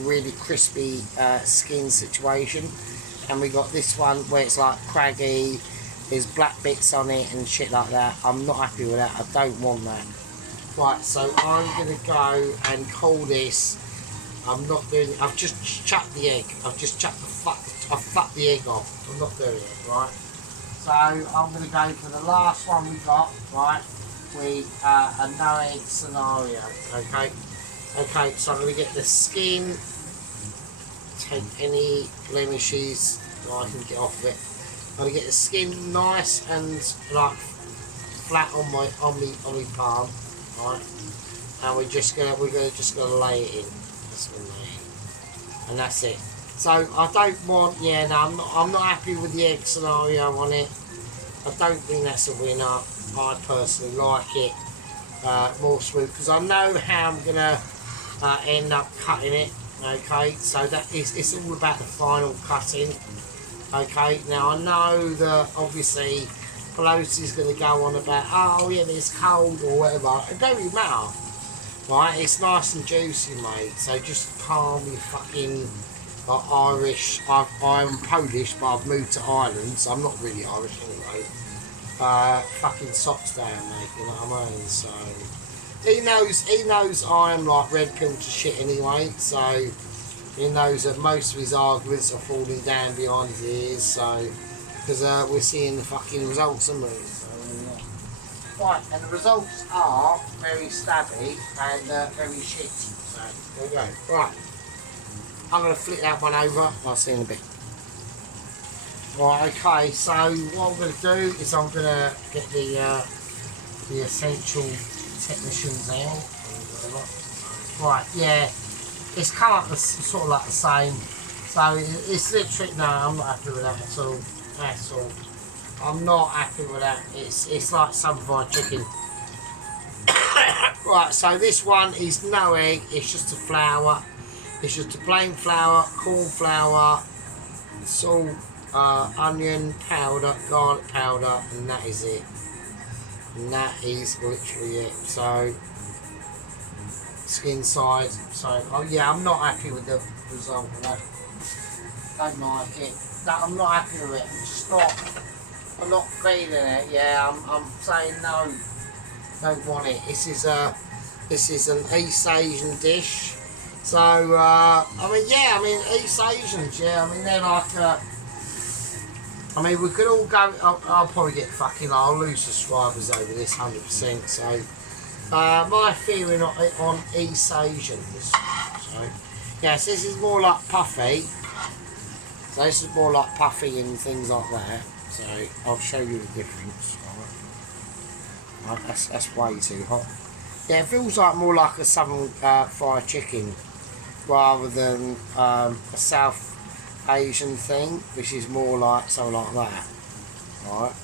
really crispy skin situation. And we got this one where it's like craggy, there's black bits on it and shit like that. I'm not happy with that, I don't want that. Right, so I'm going to go and call this. I'm not doing it. I've just chucked the egg. I've just chucked I've fucked the egg off. I'm not doing it, right? So I'm going to go for the last one we got, right? With a no egg scenario, okay? Okay, so I'm going to get the skin, take any blemishes that I can get off of it. I'm going to get the skin nice and like flat on my palm, right? And we're just gonna lay it in. And that's it. So I don't want, yeah, no, I'm not happy with the egg scenario on it. I don't think that's a winner. I personally like it more smooth because I know how I'm gonna end up cutting it. Okay, so it's all about the final cutting. Okay, now I know that obviously Pelosi's going to go on about, oh yeah, it's cold or whatever. It don't really matter. Right, it's nice and juicy, mate. So just calm your fucking Irish. I'm Polish, but I've moved to Ireland, so I'm not really Irish anyway. Fucking socks down, mate. You know what I mean? So he knows I'm like red pill to shit anyway. So he knows that most of his arguments are falling down behind his ears. So because we're seeing the fucking results, aren't we? So, right, and the results are very stabby and very shit. So there we go. Right, I'm going to flip that one over. I'll see you in a bit. Right, okay, so what I'm going to do is I'm going to get the essential technicians out. Right, yeah, it's come up as sort of like the same. So it's literally, no, I'm not happy with that at all. At all. I'm not happy with that. It's like some fried chicken. Right, so this one is no egg, it's just a flour. It's just a plain flour, corn flour, salt, onion powder, garlic powder, and that is it. And that is literally it. So skin side. So oh yeah, I'm not happy with the result of that. Don't like it. I'm not happy with it. I'm just not. I'm not feeling it. Yeah, I'm saying no. Don't want it. This is an East Asian dish. So I mean, yeah, I mean East Asians. Yeah, I mean they're like. I mean, we could all go. I'll probably get fucking. I'll lose subscribers over this 100%. So my theory on East Asians. So yes, this is more like puffy. So this is more like puffy and things like that. So I'll show you the difference. Right, that's way too hot. Yeah, it feels like more like a southern fried chicken rather than a South Asian thing, which is more like something like that. Right.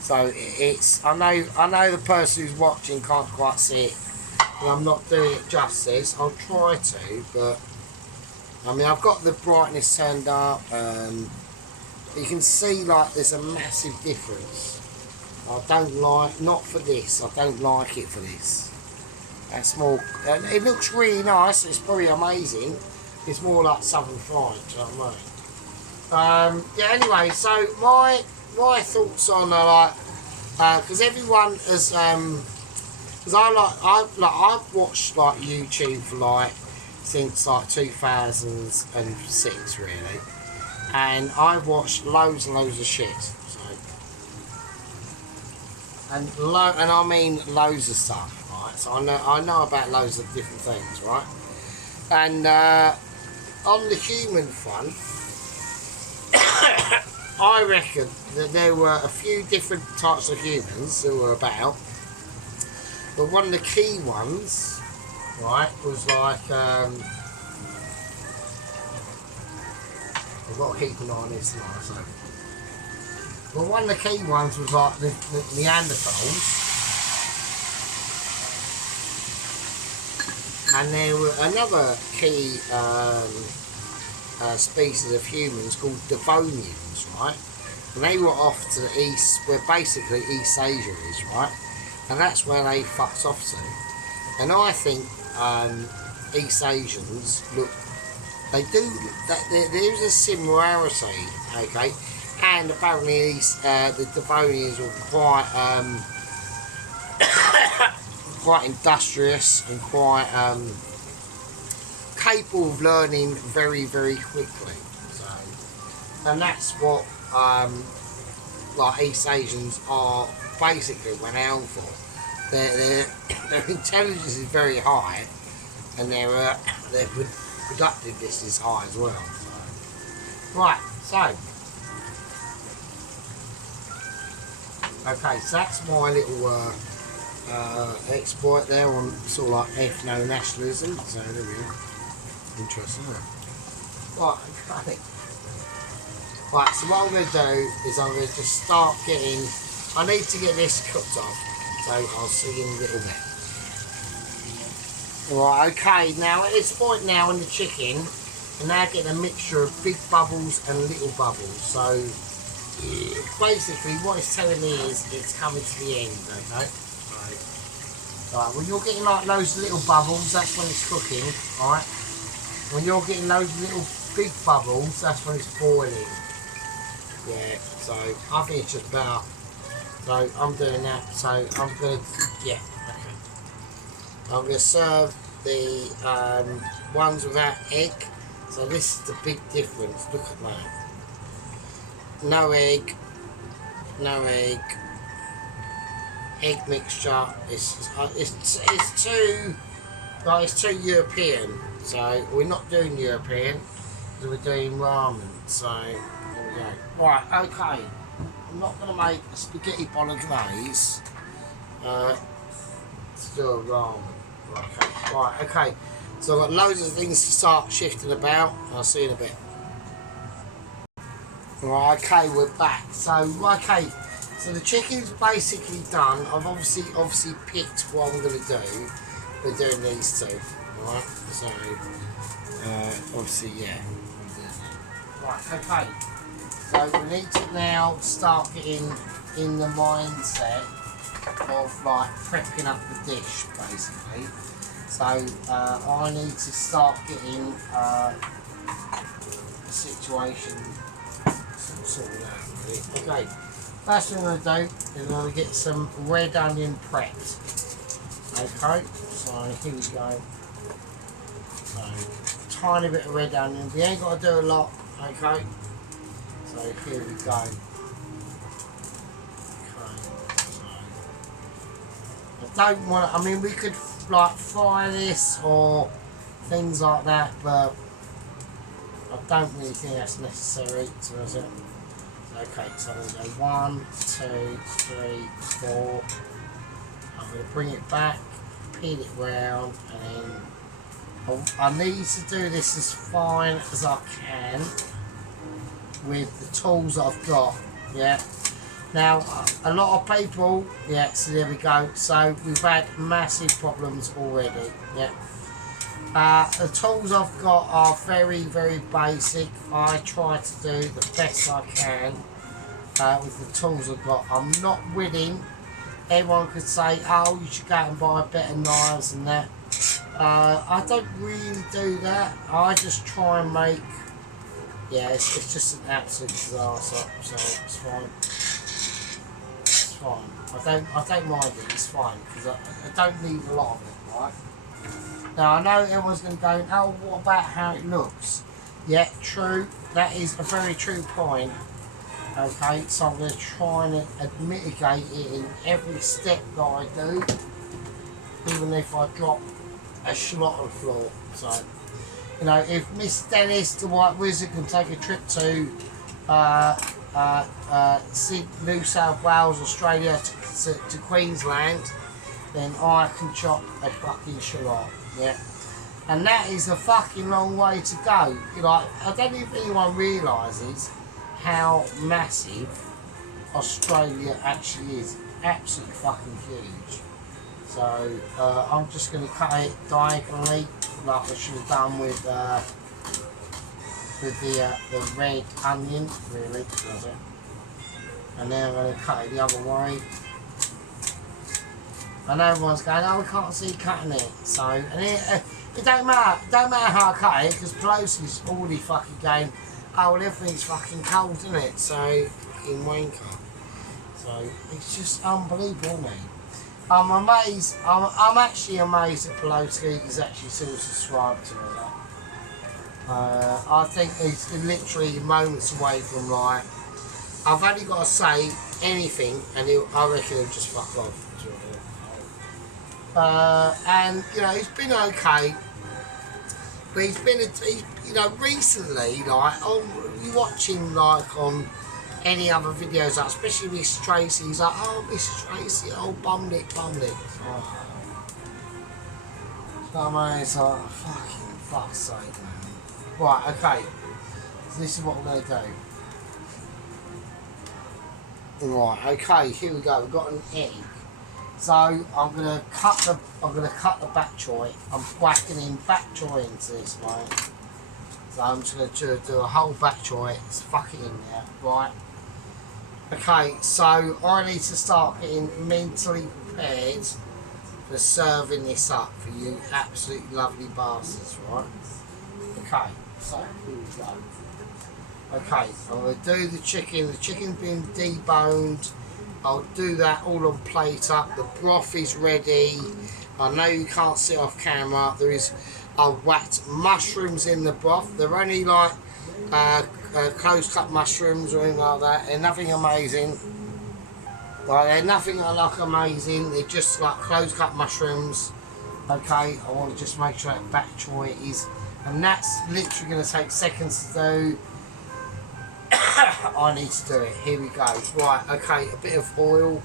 So it's I know the person who's watching can't quite see it, and I'm not doing it justice. I'll try to, but. I mean, I've got the brightness turned up, you can see like there's a massive difference. I don't like, not for this, I don't like it for this. That's more, it looks really nice, it's probably amazing. It's more like southern fried, do you know what I mean? Yeah, anyway, so my thoughts on like, because everyone has, because I've watched like YouTube for like, since like 2006 really, and I've watched loads and loads of shit. So, and I mean loads of stuff, right? So I know about loads of different things, right? And on the human front, I reckon that there were a few different types of humans who were about, but one of the key ones. Right, was like, I've got to keep an eye on this tonight, so. Well, one of the key ones was like the Neanderthals. And there were another key species of humans called Devonians, right? And they were off to the east, where basically East Asia is, right? And that's where they fucked off to. And I think East Asians look, they do, there's a similarity, okay, and apparently the Devonians were quite quite industrious and quite capable of learning very, very quickly. So, and that's what like East Asians are basically renowned for. Their intelligence is very high, and their productiveness is high as well. So. Right, so okay, so that's my little exploit there on sort of like ethno-nationalism. So there we go. Interesting, isn't it? Right, okay. Right, so what I'm going to do is I'm going to just start getting. I need to get this cooked off. So I'll see you in a little bit. Right, okay, now at this point now in the chicken, we're now getting a mixture of big bubbles and little bubbles. So basically what it's telling me is it's coming to the end, okay? Right, when you're getting like loads of little bubbles, that's when it's cooking, right? When you're getting loads of little big bubbles, that's when it's boiling. Yeah, so I think it's just about. So I'm doing that. So I'm gonna, yeah, okay. I'm gonna serve the ones without egg. So this is the big difference. Look at that. no egg, egg mixture. It's too like it's too European. So we're not doing European. We're doing ramen. So there we go. Right, okay. I'm not gonna make a spaghetti bolognese. Let's do a ramen. Right, okay. So I've got loads of things to start shifting about. I'll see you in a bit. Right, okay, we're back. So, okay, so the chicken's basically done. I've obviously picked what I'm going to do. We're doing these two, right? So, obviously, yeah. Right, okay. So we need to now start getting in the mindset of like prepping up the dish, basically. So I need to start getting the situation sorted out, really. Okay, first thing I'm going to do is I'm going to get some red onion prepped. Okay, so here we go. So, tiny bit of red onion. We ain't got to do a lot, okay? So here we go. Okay, so I don't want to, I mean, we could like fry this or things like that, but I don't really think that's necessary, so is it? Okay, so I'm going to go 1, 2, 3, 4. I'm going to bring it back, peel it round, and then I need to do this as fine as I can with the tools that I've got, yeah. Now, a lot of people, yeah, so there we go. So we've had massive problems already, yeah. The tools I've got are very, very basic. I try to do the best I can with the tools I've got. I'm not willing. Everyone could say, oh, you should go out and buy better knives and that. I don't really do that. I just try and make, yeah, it's just an absolute disaster, so it's fine. It's fine. I don't mind it, it's fine, because I don't need a lot of it, right? Now, I know everyone's going to go, oh, what about how it looks? Yeah, true. That is a very true point. Okay, so I'm going to try and mitigate it in every step that I do, even if I drop a shallot on the floor. So, you know, if Miss Dennis, the White Wizard, can take a trip to New South Wales, Australia, to Queensland, then I can chop a fucking shallot, yeah. And that is a fucking long way to go. You know, I don't know if anyone realises how massive Australia actually is. Absolutely fucking huge. So I'm just going to cut it diagonally, like I should have done with the red onion, really, does it? And then I'm going to cut it the other way. And everyone's going, oh, we can't see cutting it. So, and it don't matter how I cut it, because Pelosi's already fucking going, oh, well, everything's fucking cold, isn't it? So, fucking wanker. So, it's just unbelievable, isn't it? I'm amazed, I'm actually amazed that Pelosi is actually still subscribed to her. I think he's literally moments away from, like, I've only got to say anything, and I reckon he'll just fuck off. And you know, he's been okay, but he's been, you know, recently, like, you watch him like on any other videos, like, especially Miss Tracy. He's like, oh, Miss Tracy, oh, bummed it. Oh. So I mean, it's like, fucking fuck's sake, man. Right, okay. So this is what we're gonna do. Right, okay, here we go. We've got an egg. So I'm gonna cut the bak choy. I'm whacking in bak choy into this, mate. So I'm just gonna do a whole bak choy. It's fucking in there, right? Okay, so I need to start getting mentally prepared for serving this up for you absolutely lovely bastards, right? Okay, so here we go. Okay, I'm gonna do the chicken. The chicken's been deboned. I'll do that all on plate up. The broth is ready. I know you can't see off camera. I've whacked mushrooms in the broth. They're only like close cut mushrooms or anything like that. They're nothing amazing. Right, they're nothing like amazing. They're just like close cut mushrooms. Okay, I want to just make sure that back choy is, and that's literally going to take seconds to do. I need to do it. Here we go. Right, okay, a bit of oil.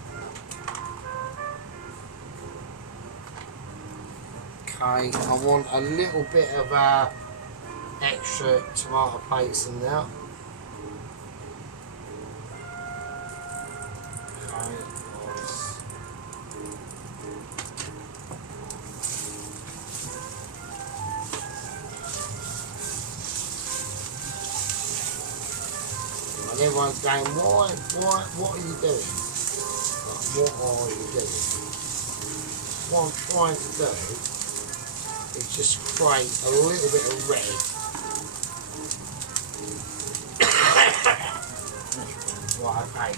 Okay, I want a little bit of extra tomato paste in there. Okay, nice. And everyone's going, why, what are you doing? Like, what are you doing? What I'm trying to do is just create a little bit of red. Right, okay.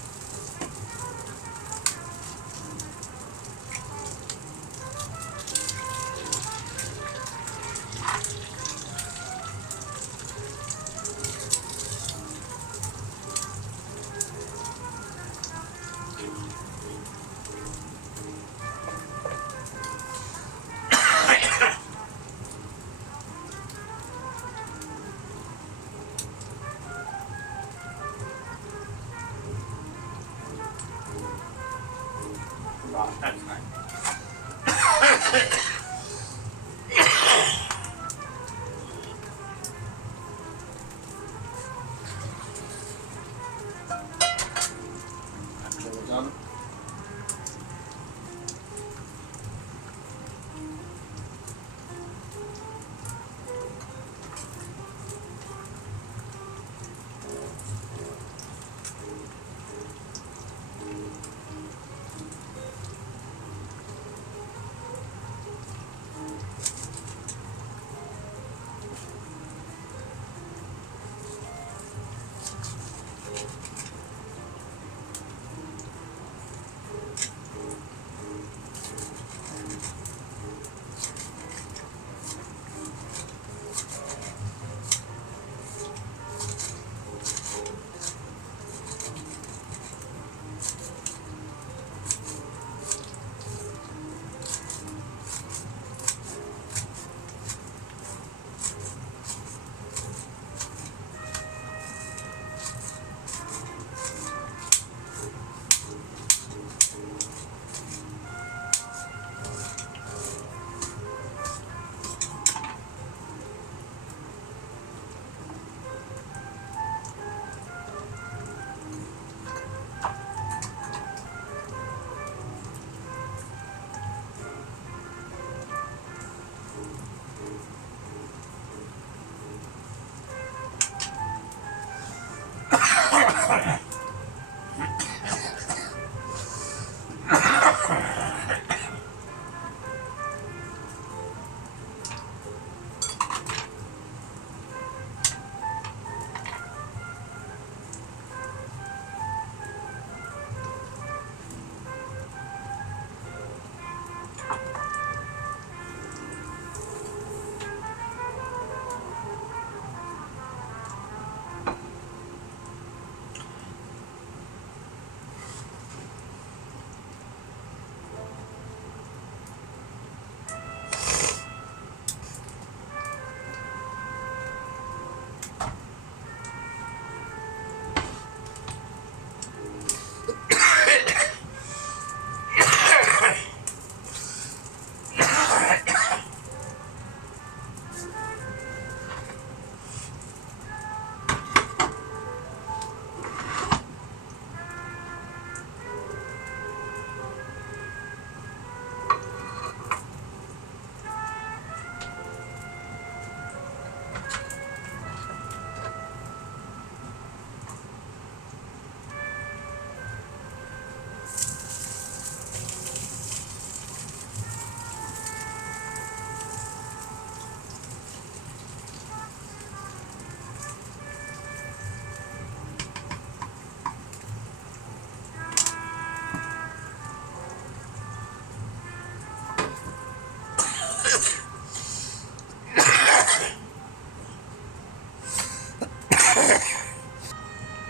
Right, okay. That's all done.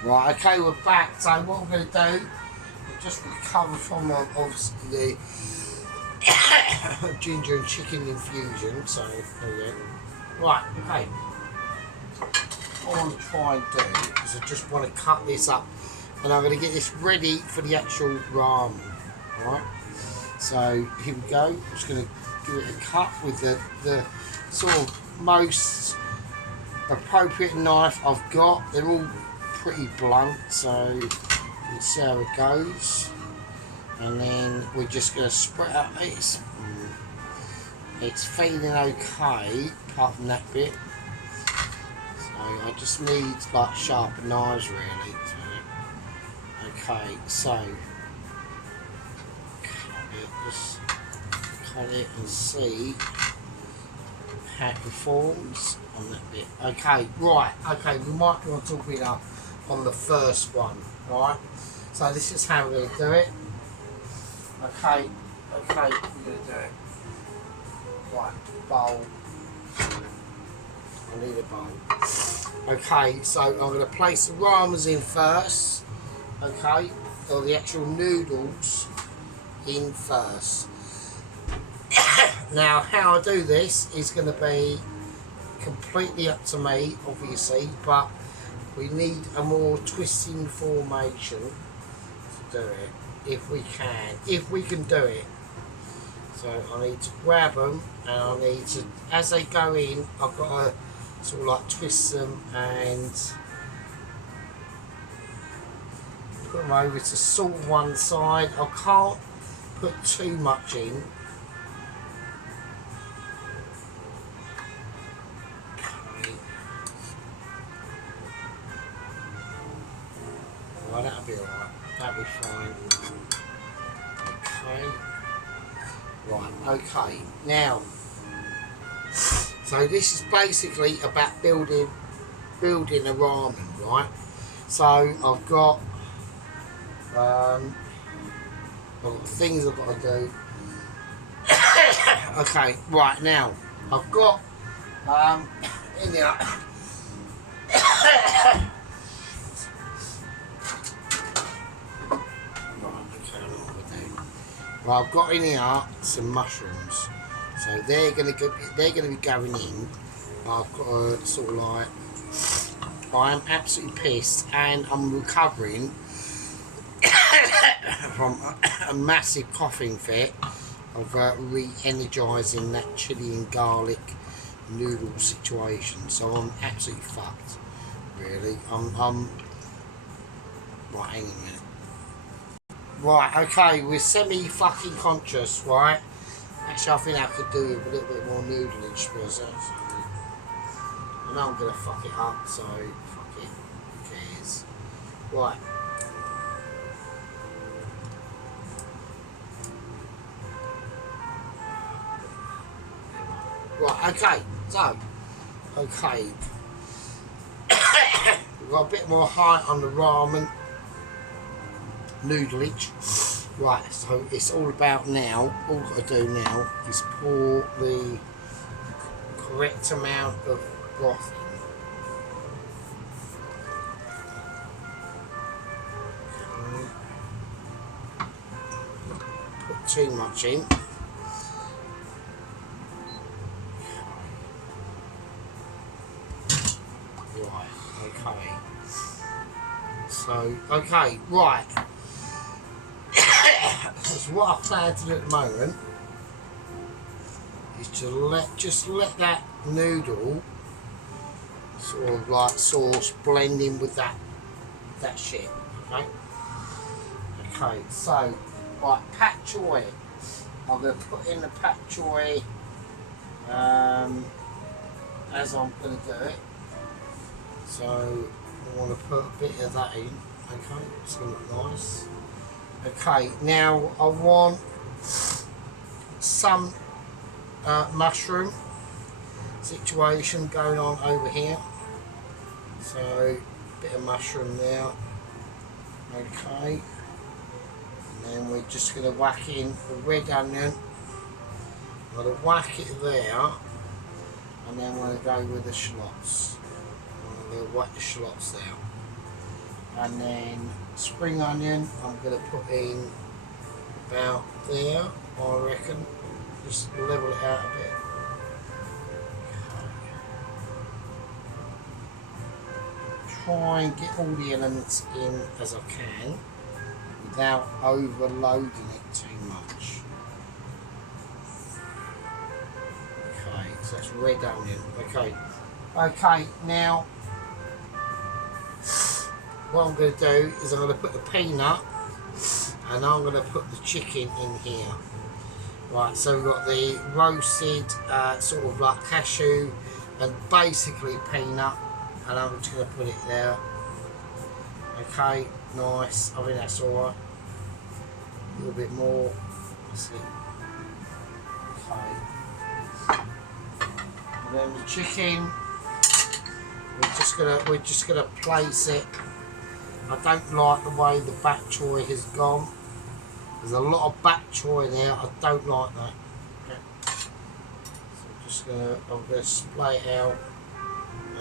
Right, okay, we're back. So what I'm going to do, we'll just recover from obviously the ginger and chicken infusion. So there we go. Right, okay. What I'm going to try and do is I just want to cut this up, and I'm going to get this ready for the actual ramen. Alright, so here we go. I'm just going to give it a cut with the sort of most appropriate knife I've got. They're all pretty blunt, so let's see how it goes. And then we're just going to spread out this. It's feeling okay apart from that bit. So I just need like sharper knives really. Okay, so just cut it and see how it performs on that bit. Okay, right, okay, we might want to talk about on the first one, right? So this is how we're going to do it. Okay, we're going to do it. Right, bowl. I need a bowl. Okay, so I'm going to place the ramens in first. Okay, or the actual noodles in first. Now, how I do this is going to be completely up to me, obviously, but we need a more twisting formation to do it, if we can do it. So I need to grab them, and I need to, as they go in, I've got to sort of like twist them and put them over to sort of one side. I can't put too much in. Well, that'll be alright. That'll be fine. Okay. Right, okay. Now, so this is basically about building a ramen, right? So I've got things I've got to do. Okay, right now I've got in there. Well, I've got in here some mushrooms, so they're going to be going in. I've got a sort of like, I'm absolutely pissed, and I'm recovering from a massive coughing fit of re-energising that chilli and garlic noodle situation. So I'm absolutely fucked, really. I'm right. Hang on a minute. Right, okay, we're semi-fucking conscious, right? Actually, I think I could do with a little bit more noodling for ourselves. I know I'm going to fuck it up, so fuck it, who cares? Right. Right, okay, so, okay. We've got a bit more height on the ramen. Noodleage. Right, so it's all about now, all I've got to do now is pour the correct amount of broth in. Put too much in. Right, okay. So, okay, right. So what I plan to do at the moment is to just let that noodle sort of like sauce blend in with that shit. Okay. Okay. So, right, pak choy. I'm going to put in the pak choy as I'm going to do it. So I want to put a bit of that in. Okay, it's going to look nice. Okay, now I want some mushroom situation going on over here. So, a bit of mushroom there. Okay. And then we're just going to whack in the red onion. I'm going to whack it there. And then we're going to go with the shallots. going to whack the shallots down. And then spring onion, I'm going to put in about there, I reckon. Just level it out a bit. Try and get all the elements in as I can without overloading it too much. Okay, so that's red onion. Okay, now what I'm going to do is I'm going to put the peanut and I'm going to put the chicken in here. Right, so we've got the roasted sort of like cashew and basically peanut, and I'm just going to put it there. Okay, nice. I think that's alright. A little bit more. That's it. Okay. And then the chicken, we're just gonna place it. I don't like the way the bok choy has gone. There's a lot of bok choy there. I don't like that. Okay. So I'm gonna splay it out.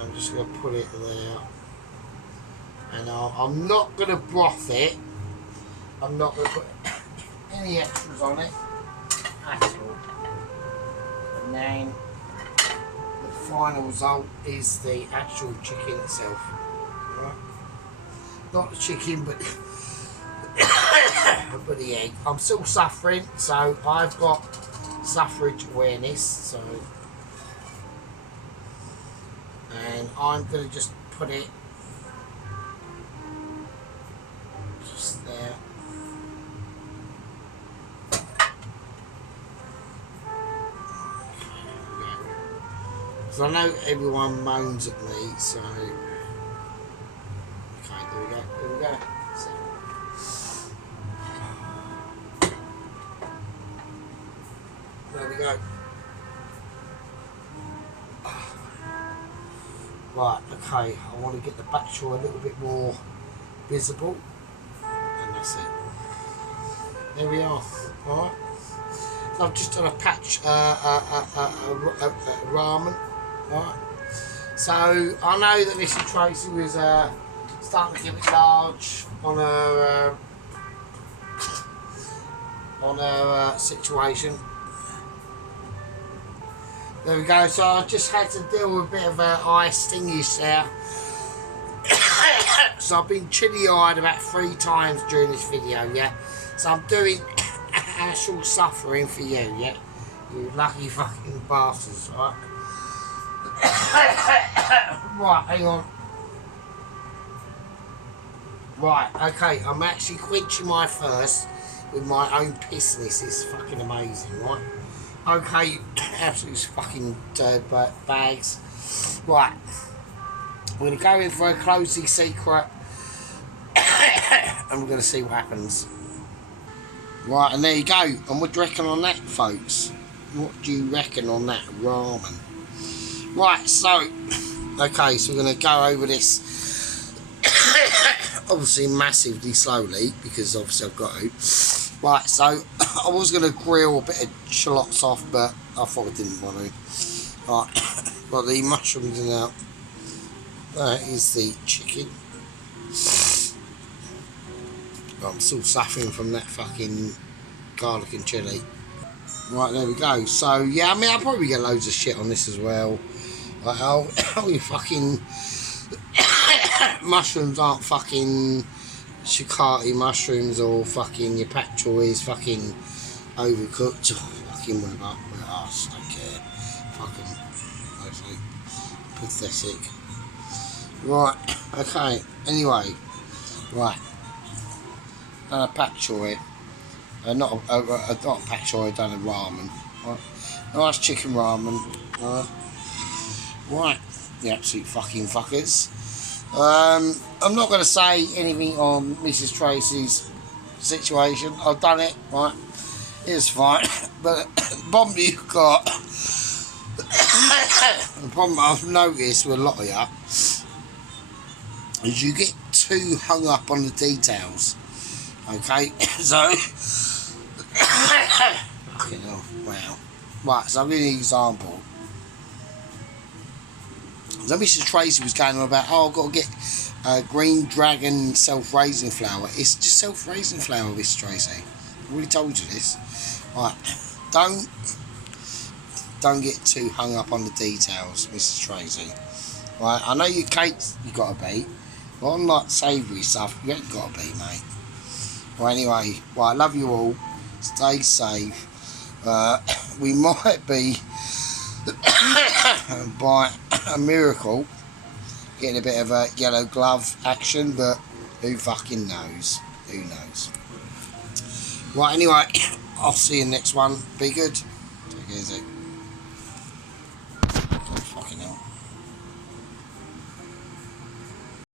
I'm just going to put it there, and I'm not going to broth it. I'm not going to put any extras on it at all. And then the final result is the actual chicken itself. Right? Not the chicken, but but the egg. I'm still suffering, so I've got suffrage awareness. So. And I'm going to just put it just there. So I know everyone moans at me, so okay, there we go. So. There we go. Right, okay, I want to get the bok choy a little bit more visible, and that's it. There we are. Alright, so I've just done a patch ramen. Alright, so I know that Mrs. Tracy was starting to get a bit large on her situation. There we go, so I just had to deal with a bit of an eye stingish there. So I've been chilly-eyed about 3 times during this video, yeah? So I'm doing actual suffering for you, yeah? You lucky fucking bastards, right? Right, hang on. Right, okay, I'm actually quenching my thirst with my own pissness. It's fucking amazing, right? Okay, absolute fucking dirt bags. Right, we're going to go in for a closing secret and we're going to see what happens. Right, and there you go. And what do you reckon on that, folks? What do you reckon on that ramen? Right, so, okay, so we're going to go over this obviously massively slowly because obviously I've got to. Right, so I was going to grill a bit of shallots off, but I thought I didn't want to. Right, got the mushrooms in out. That is the chicken. I'm still suffering from that fucking garlic and chilli. Right, there we go. So, yeah, I mean, I'll probably get loads of shit on this as well. Like, oh, you fucking mushrooms aren't fucking shiitake mushrooms, or fucking your bok choy is fucking overcooked, or fucking whatever. I just don't care. Fucking actually pathetic. Right, okay. Anyway, right. Bok choy. Not a bok choy. I've done a ramen. Right. Nice chicken ramen. Right, the absolute fucking fuckers. I'm not going to say anything on Mrs. Tracy's situation. I've done it, right? It's fine. But the problem you've got, the problem I've noticed with a lot of you, is you get too hung up on the details. Okay? So, fucking hell, wow. Right, so I'll give you an example. So Mrs. Tracy was going on about, oh, I've got to get green dragon self-raising flour. It's just self-raising flour, Mrs. Tracy. I already told you this. Right, don't get too hung up on the details, Mrs. Tracy. Right, I know you cakes you got to be, but on like savoury stuff, you ain't got to be, mate. Well, anyway, well, I love you all. Stay safe. We might be, by a miracle, getting a bit of a yellow glove action, but who fucking knows? Who knows? Right, anyway, I'll see you next one. Be good. Take it easy.